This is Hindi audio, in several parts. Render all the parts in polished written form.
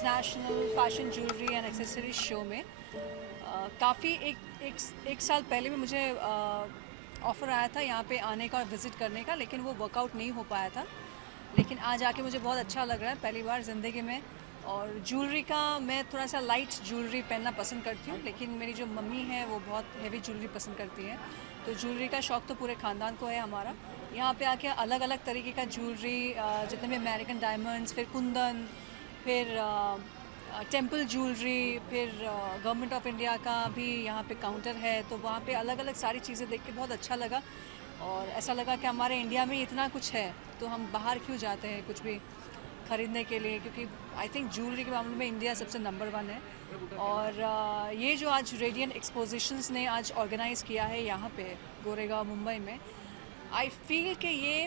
International fashion jewellery and accessories show में काफ़ी एक साल पहले भी मुझे ऑफ़र आया था यहाँ पे आने का और विज़िट करने का, लेकिन वो वर्कआउट नहीं हो पाया था। लेकिन आज आके मुझे बहुत अच्छा लग रहा है पहली बार ज़िंदगी में। और ज्वेलरी का मैं थोड़ा सा लाइट ज्वेलरी पहनना पसंद करती हूँ, लेकिन मेरी जो मम्मी है वो बहुत हेवी ज्वेलरी पसंद करती है। तो ज्वेलरी का शौक़ तो पूरे ख़ानदान को है हमारा। यहाँ पे आके अलग अलग तरीके का ज्वेलरी, जितने भी अमेरिकन डायमंड्स, फिर कुंदन, फिर टेम्पल ज्वेलरी, फिर गवर्नमेंट ऑफ इंडिया का भी यहाँ पे काउंटर है। तो वहाँ पे अलग अलग सारी चीज़ें देख के बहुत अच्छा लगा और ऐसा लगा कि हमारे इंडिया में इतना कुछ है तो हम बाहर क्यों जाते हैं कुछ भी ख़रीदने के लिए, क्योंकि आई थिंक ज्वेलरी के मामले में इंडिया सबसे नंबर 1 है। और ये जो आज रेडियंट एक्सपोजिशंस ने आज ऑर्गेनाइज़ किया है यहाँ पे गोरेगांव मुंबई में, आई फील कि ये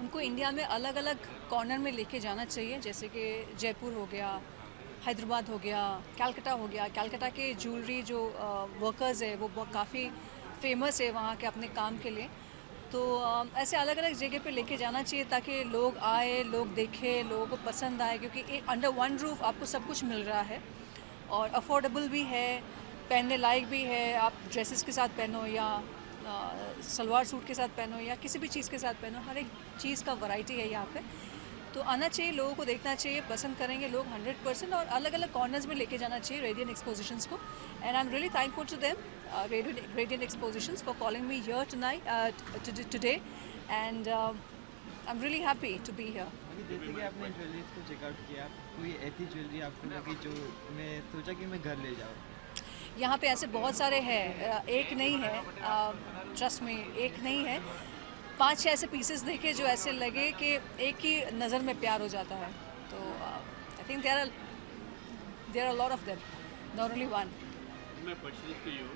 उनको इंडिया में अलग अलग कॉर्नर में लेके जाना चाहिए। जैसे कि जयपुर हो गया, हैदराबाद हो गया, कलकत्ता हो गया। कलकत्ता के ज्वेलरी जो वर्कर्स है वो बहुत काफ़ी फेमस है वहाँ के अपने काम के लिए। तो ऐसे अलग अलग जगह पे लेके जाना चाहिए ताकि लोग आए, लोग देखें, लोगों को पसंद आए, क्योंकि एक अंडर वन रूफ आपको सब कुछ मिल रहा है और अफोर्डेबल भी है, पहनने लायक भी है। आप ड्रेसेस के साथ पहनो या सलवार सूट के साथ पहनो या किसी भी चीज़ के साथ पहनो, हर एक चीज़ का वैरायटी है यहाँ पे। तो आना चाहिए, लोगों को देखना चाहिए, पसंद करेंगे लोग 100%। और अलग अलग कॉर्नर्स में लेके जाना चाहिए रेडियंट एक्सपोजिशंस को। And I am really thankful to them, Radiant Expositions, for calling me here tonight today. And I am really happy to be here. जैसे कि आपने ज्वेलरीज को चेकआउट किया, कोई ऐसी ज्वेलरी आपको लगी जो मैं सोचा कि मैं घर ले जाऊँ? यहाँ पे ऐसे बहुत सारे हैं, एक नहीं है, ट्रस्ट में एक नहीं है, 5-6 ऐसे पीसेस देखे जो ऐसे लगे कि एक ही नज़र में प्यार हो जाता है। तो I think there are lot of them, not only one. My question is to you,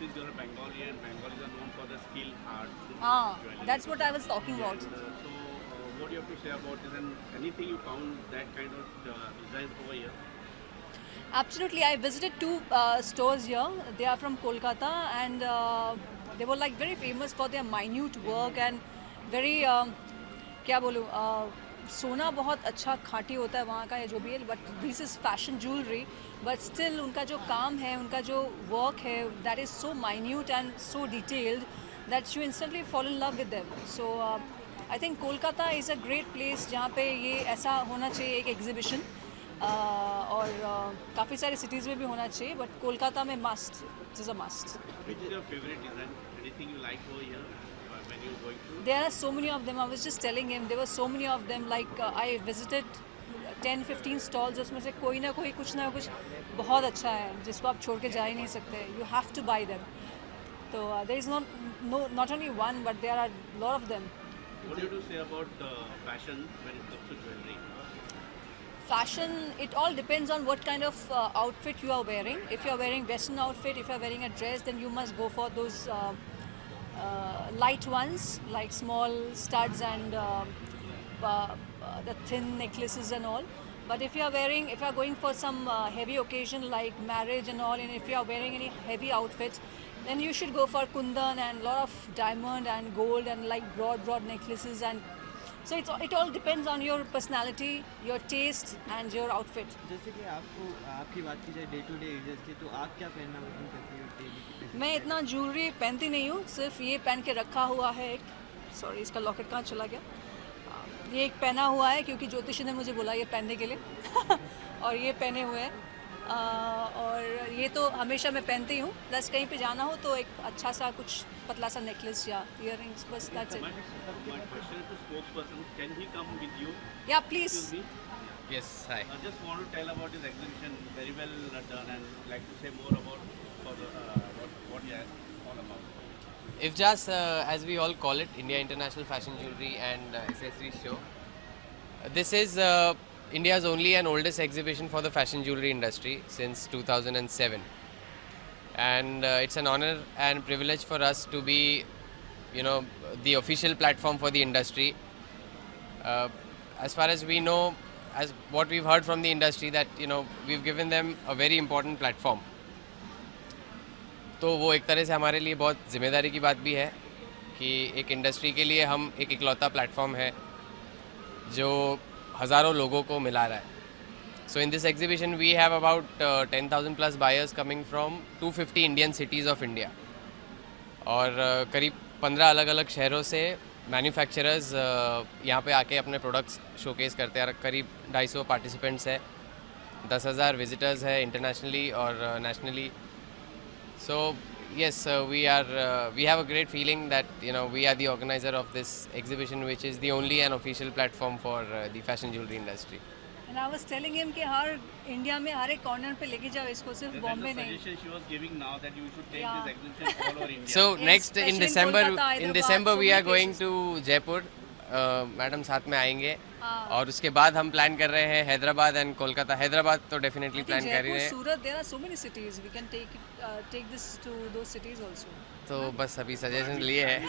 since you're a Bengali and Bengalis are known for the skill art. That's what I was talking about. What do you have to say about this, and anything you found that kind of design over here? Absolutely, I visited 2 stores here. They are from Kolkata and they were like very famous for their minute work and very क्या बोलूँ, सोना बहुत अच्छा खाटी होता है वहाँ का, या जो भी है, but this is fashion jewellery. But still उनका जो काम है, उनका जो वर्क है, that is so minute and so detailed that you instantly fall in love with them. So I think Kolkata is a great place जहाँ पे ये ऐसा होना चाहिए, एक एग्जीबिशन। और काफ़ी सारे सिटीज़ में भी होना चाहिए, बट कोलकाता में must, it is a must. Which is your favorite design? Anything you like over here when you're going through? There are so many of them. I was just telling him there were so many of them. Like I visited 10-15 stalls. उसमें से कोई ना कुछ बहुत अच्छा है जिसको आप छोड़ के जा ही नहीं सकते. You have to buy them. So there is not only one, but there are a lot of them. What do you have to say about fashion when it comes to jewelry? Fashion, it all depends on what kind of outfit you are wearing. If you are wearing western outfit, if you are wearing a dress, then you must go for those light ones like small studs and the thin necklaces and all. But if you are going for some heavy occasion like marriage and all, and if you are wearing any heavy outfit, then you should go for kundan and lot of diamond and gold and like broad necklaces. And so it all depends on your personality, your taste and your outfit. जैसे कि आपकी बात की जाए डे टू डे यूजेस की, तो आप क्या पहनना पसंद करती हो डेली बेसिस पे? मैं इतना ज्वेलरी पहनती नहीं हूँ, सिर्फ ये पहन के रखा हुआ है एक, सॉरी इसका लॉकेट कहाँ चला गया, ये एक पहना हुआ है क्योंकि ज्योतिषी ने मुझे बोला ये पहनने के लिए और ये पहने हुए हैं। और ये तो हमेशा मैं पहनती हूँ, प्लस कहीं पे जाना हो तो एक अच्छा सा कुछ पतला सा नेकलेस या इयररिंग्स, बस that's My it. question is to spokesperson. Can he come with you? या please. Excuse me. Yes, hi. I just want to tell about this exhibition. Very well done, and like to say more about what you are all about. IFJAS, as we all call it, India International Fashion Jewelry and Accessories Show. This is India's only and oldest exhibition for the fashion jewelry industry since 2007. And it's an honor and privilege for us to be, the official platform for the industry. As far as we know, as what we've heard from the industry, that we've given them a very important platform. तो वो एक तरह से हमारे लिए बहुत ज़िम्मेदारी की बात भी है कि एक इंडस्ट्री के लिए हम एक इकलौता प्लेटफॉर्म है जो हज़ारों लोगों को मिला रहा है। So in this exhibition, we have about 10,000 plus buyers coming from 250 Indian cities of India. और करीब 15 अलग अलग शहरों से मैन्युफैक्चरर्स यहाँ पे आके अपने प्रोडक्ट्स शोकेस करते हैं. करीब 250 पार्टिसिपेंट्स है, 10,000 विजिटर्स है इंटरनेशनली और nationally. So yes, we have a great feeling that we are the organizer of this exhibition, which is the only and official platform for the fashion jewelry industry. And I was telling him कि हर इंडिया में हर एक कॉर्नर पे लेके जाओ इसको, सिर्फ That's बॉम्बे the नहीं. suggestion she was giving now that you should take Yeah. this exhibition all over India. So Yes, next especially in in December, Kolkata, in Hyderabad, December so we many are going places. to Jaipur. Madam साथ में आएंगे. हाँ. और उसके बाद हम प्लान कर रहे हैं हैदराबाद एंड कोलकाता. हैदराबाद तो I डेफिनेटली think प्लान कर ही Jaipur, रहे हैं. Surat, there are so many cities. We can take this to those cities also. तो बस अभी सजेशन लिए हैं.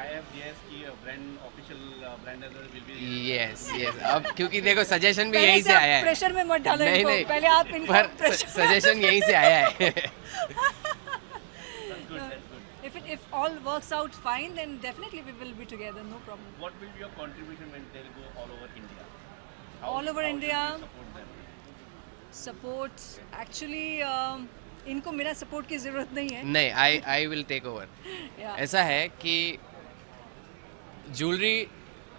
IFGS की brand official brand ambassador will be. Yes yes. अब क्योंकि देखो सजेशन भी पहले यहीं से आप आया है. प्रेशर में मत डालो नहीं इनको. नहीं, पहले आप इनको पर प्रेशर. सजेशन यहीं से आया है. That's good. That's good. If all works out fine, then definitely we will be together. No problem. What will be your contribution when they'll go all over India? All over how should India? we support them? Support actually इनको मेरा सपोर्ट की जरूरत नहीं है. नहीं, I will take over. Yeah. ऐसा है कि ज्वेलरी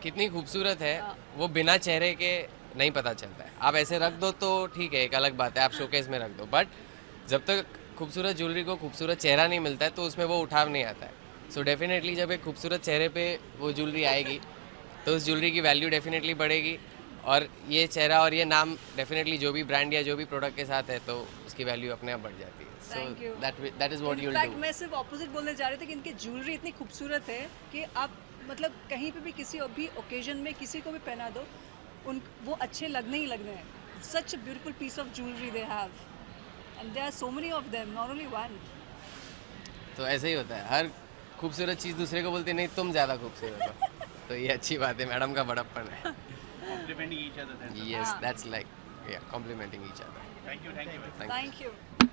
कितनी खूबसूरत है वो बिना चेहरे के नहीं पता चलता है. आप ऐसे रख दो तो ठीक है, एक अलग बात है, आप शोकेस में रख दो. बट जब तक खूबसूरत ज्वेलरी को खूबसूरत चेहरा नहीं मिलता है तो उसमें वो उठाव नहीं आता है. सो डेफिनेटली जब एक खूबसूरत चेहरे पे वो ज्वेलरी आएगी तो उस ज्वेलरी की वैल्यू डेफिनेटली बढ़ेगी. और ये चेहरा और ये नाम डेफिनेटली जो भी ब्रांड या जो भी प्रोडक्ट के साथ है तो उसकी वैल्यू अपने आप बढ़ जाती है. Thank you. So that is what you will in fact do. मैं सिर्फ ऑपोजिट बोलने जा रही थी कि इनकी ज्वेलरी इतनी खूबसूरत है कि आप मतलब कहीं पे भी किसी भी ओकेजन में किसी को भी पहना दो वो अच्छे लगने ही लगने हैं. Such a beautiful piece of jewellery they have and there are so many of them, not only one. तो ऐसे ही होता है, हर खूबसूरत चीज़ दूसरे को बोलते नहीं तुम ज़्यादा खूबसूरत हो. तो ये अच्छी बात है, मैडम का बड़प्पन है. Complimenting each other. Then. Yes, that's like, yeah, complimenting each other. Thank you. Thank you. Thank you. Thank you.